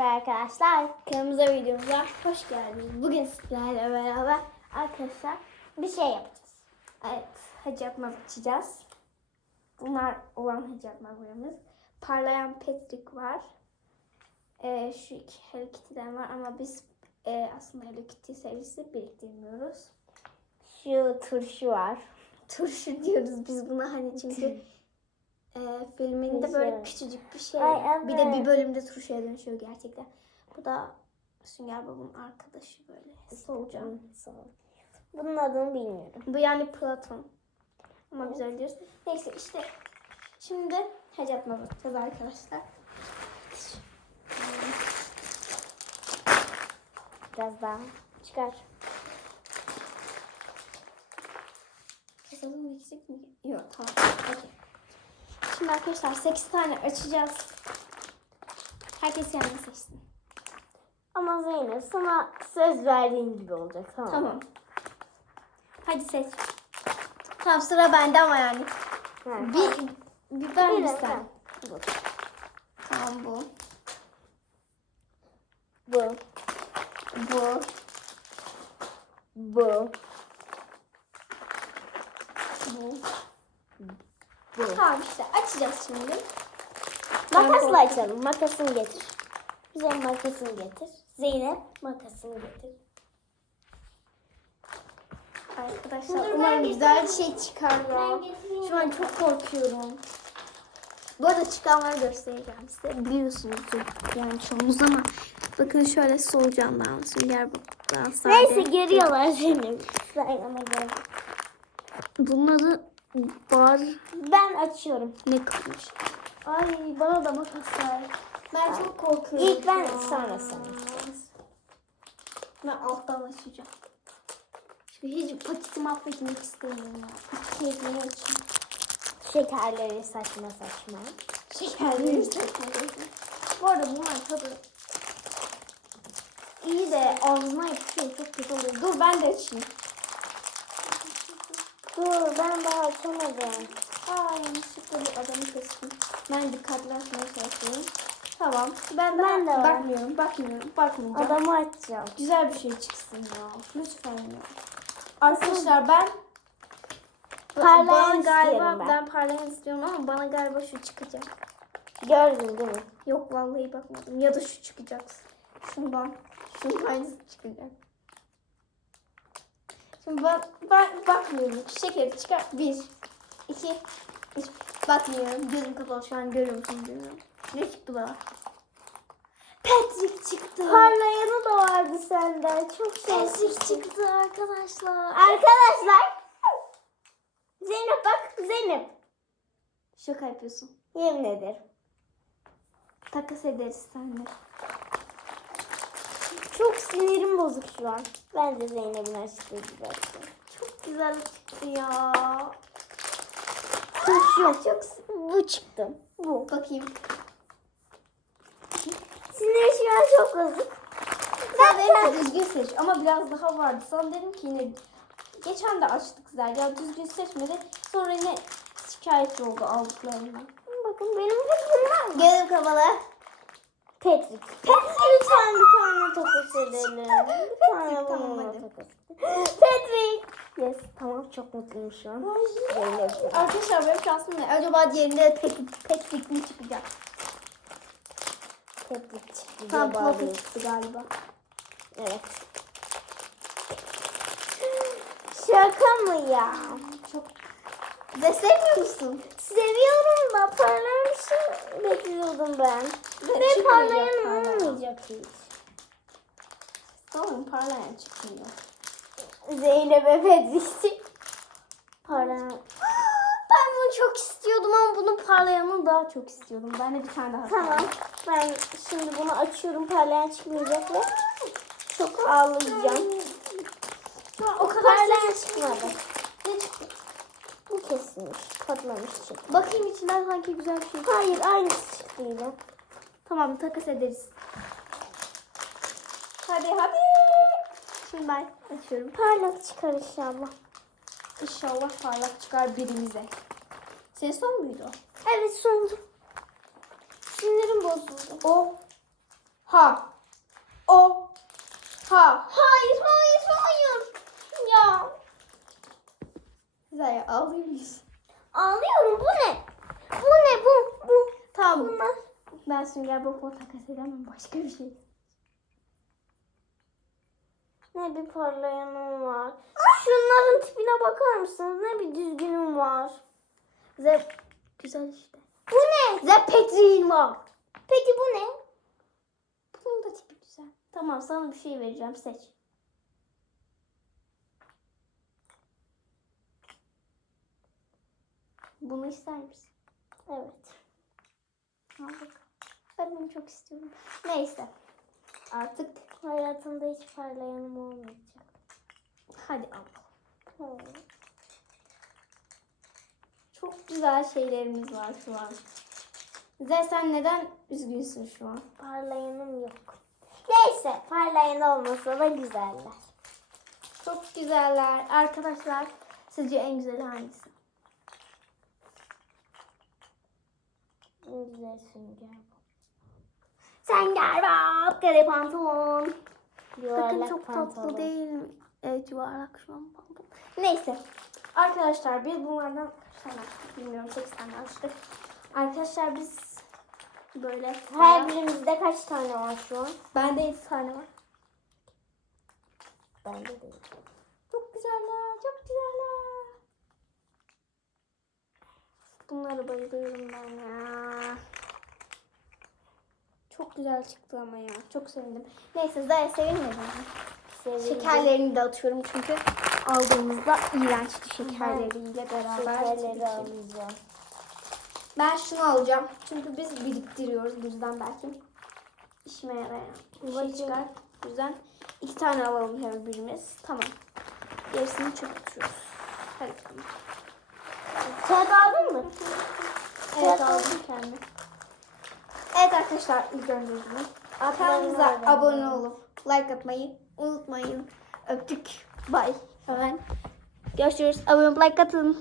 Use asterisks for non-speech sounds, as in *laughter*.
Merhaba arkadaşlar. Kanalımıza videomuza hoş geldiniz. Bugün sizlerle beraber arkadaşlar bir şey yapacağız. Evet, hacı yapmak açacağız. Bunlar olan hacı yapmaklarımız. Parlayan Petrik var. Ee, şu iki Hello Kitty'den var ama biz e, aslında Hello Kitty serisi biriktirmiyoruz. Şu turşu var. *laughs* Turşu diyoruz biz buna hani çünkü e, filminde böyle Güzel. küçücük bir şey. Ay, Bir de bir evet. bölümde turşuya dönüşüyor gerçekten. Bu da Sünger Bob'un arkadaşı böyle. Solucan. Bunun adını bilmiyorum. Bu yani Platon. Ama biz öyle diyoruz. Neyse işte şimdi hac yapma bakacağız arkadaşlar. Biraz daha. Çıkar. Keselim mi? Yok tamam. Okey. Şimdi arkadaşlar 8 tane açacağız. Herkes kendini seçsin. Ama Zeynep sana söz verdiğin gibi olacak tamam mı? Tamam. Hadi seç. Tamam sıra bende ama yani. Ha, Bir, bir ben bir Bir sen. sen. Bu. Tamam bu. Bu. Bu. Bu. Bu. Bu. Tamam işte açacağız şimdi. Makasla açalım. Makasını getir. Bize makasını getir. Zeynep makasını getir. Arkadaşlar Dur, umarım güzel bir şey çıkar ya. Şu an çok korkuyorum. Bu arada çıkanları göstereceğim size. Biliyorsunuzdur yani çoğunuz ama bakın şöyle solucandan, sünger bobdan, sade. Neyse gerek. yok. Bunları var Ben açıyorum. ne kalmış. Ay bana da makas ver. Ben çok korkuyorum. İlk ben, an. sonra sen. Ben alttan açacağım. Çünkü hiç paketi mahvetmek istemiyorum ya. Benim için. Şekerleri saçma saçma. Şekerleri saklayalım. Bu arada bunlar tadı iyi de ağzına yapışıyor. Çok kötü oluyor. Dur ben de açayım. Dur ben daha açamadım. Aa yanlışlıkla bir adamı kestim. Ben dikkatli açmaya çalışıyorum. Tamam. Ben, Ben de var. bakmıyorum, bakmıyorum, bakmayacağım. Adamı açacağım. Güzel bir şey çıksın ya. Lütfen ya. Arkadaşlar ben Parlayan galiba ben. ben. parlayan istiyorum ama bana galiba şu çıkacak. Gördün değil mi? Yok vallahi bakmadım. Ya da şu çıkacak. Şundan. Şunun aynısı çıkacak. Ben, ben bakmıyorum. Şekeri çıkar. Bir, iki, üç. Bakmıyorum. Gözüm kapalı şu an görüyor musun bilmiyorum. Ne çıktı bana? Patrick çıktı. Parlayanı da vardı sende. Çok Patrick şanslı. çıktı arkadaşlar. Arkadaşlar. Zeynep bak Zeynep. Şaka yapıyorsun. Yemin ederim. Takas ederiz seninle. Çok sinirim bozuk şu an. Ben de Zeynep'in açtığı gibi açtım. Çok güzel çıktı ya. Şu. Çok bu çıktı. Bu. Bakayım. Sinirim şu an çok bozuk. Sen dedim ki düzgün seç ama biraz daha vardı. Sana dedim ki yine geçen de açtık Zerya düzgün seçmedi. Sonra yine şikayetçi oldu aldıklarından. Bakın benim kızım var. Gözüm kapalı. Patrick. Patrick. Lütfen bir tane takas edelim. Bir tane tamam, bununla takas Patrick. Yes tamam çok mutluyum şu an. Arkadaşlar benim şansım ne? Acaba diğerinde de pek, pek mi çıkacak? Patrick çıktı. Tam diye Puffy bağırıyor. çıktı galiba. Evet. Şaka mı ya? Çok. Destekliyor musun? Seviyorum da parlamışı bekliyordum ben. Ve Ve parlayan olmayacak hiç. Tamam parlayan çıkmıyor. Zeynep'e Patrick. Parlayan. *gasps* Ben bunu çok istiyordum ama bunun parlayanını daha çok istiyordum. Ben de bir tane daha. Tamam. Ben şimdi bunu açıyorum. Parlayan çıkmayacak ve çok ağlayacağım. O kadar Parlayan çıkmadı. Kesilmiş. Patlamış çıktı. Bakayım içinden sanki güzel bir şey. Hayır aynısı çıktı yine. Tamam takas ederiz. Hadi hadi. Şimdi ben açıyorum. Parlak çıkar inşallah. İnşallah parlak çıkar birimize. Senin son muydu? Evet sondu. Sinirim bozuldu. O Ha. O. Ha. Hayır, hayır, hayır. Ya. Zaya ağlıyor musun? Ağlıyorum. Bu ne? Bu ne? Bu, bu. Tamam. Bunlar. Ben sünger bokla takas edemem. Başka bir şey. Ne bir parlayanım var. Şunların tipine bakar mısınız? Ne bir düzgünüm var. Zep. Güzel işte. Bu ne? Zepetin var. Peki bu ne? Bunun da tipi güzel. Tamam sana bir şey vereceğim. Seç. Bunu ister misin? Evet. Al bakalım. Ben bunu çok istiyorum. Neyse. Artık Hayatımda hiç parlayanım olmayacak. hadi al. Hmm. Çok güzel şeylerimiz var şu an. Zey sen neden üzgünsün şu an? Parlayanım yok. Neyse parlayan olmasa da güzeller. Çok güzeller. Arkadaşlar sizce en güzeli hangisi? En güzel sünger bu. Sünger Bob, kare pantolon. Bakın çok tatlı değil mi? Evet yuvarlak şu an pantolon. Neyse. Arkadaşlar biz bunlardan kaç tane açtık bilmiyorum 8 tane açtık. Arkadaşlar biz böyle Her birimizde kaç tane var şu an? Bende 7 tane var. Bende değil. Çok güzeller, çok güzeller. Bunlara bayılıyorum ben ya. Çok güzel çıktı ama ya. Çok sevindim. Neyse Zaya sevinmedi mi? Sevindim. Şekerlerini de atıyorum çünkü aldığımızda iğrençti şekerleriyle beraber. Şekerleri alacağım. Ben şunu alacağım. Çünkü biz biriktiriyoruz. Bu yüzden belki işime yarayan bir şey çıkar. Bu yüzden iki tane alalım her birimiz. Tamam. Gerisini çöp atıyoruz. Hadi bakalım. Kağıt aldın mı? Evet Kağıt aldım kendime. Evet arkadaşlar ilk önce kanalımıza Abone olup like atmayı unutmayın. Öptük. Bye. Hemen. Görüşürüz. Abone olup like atın.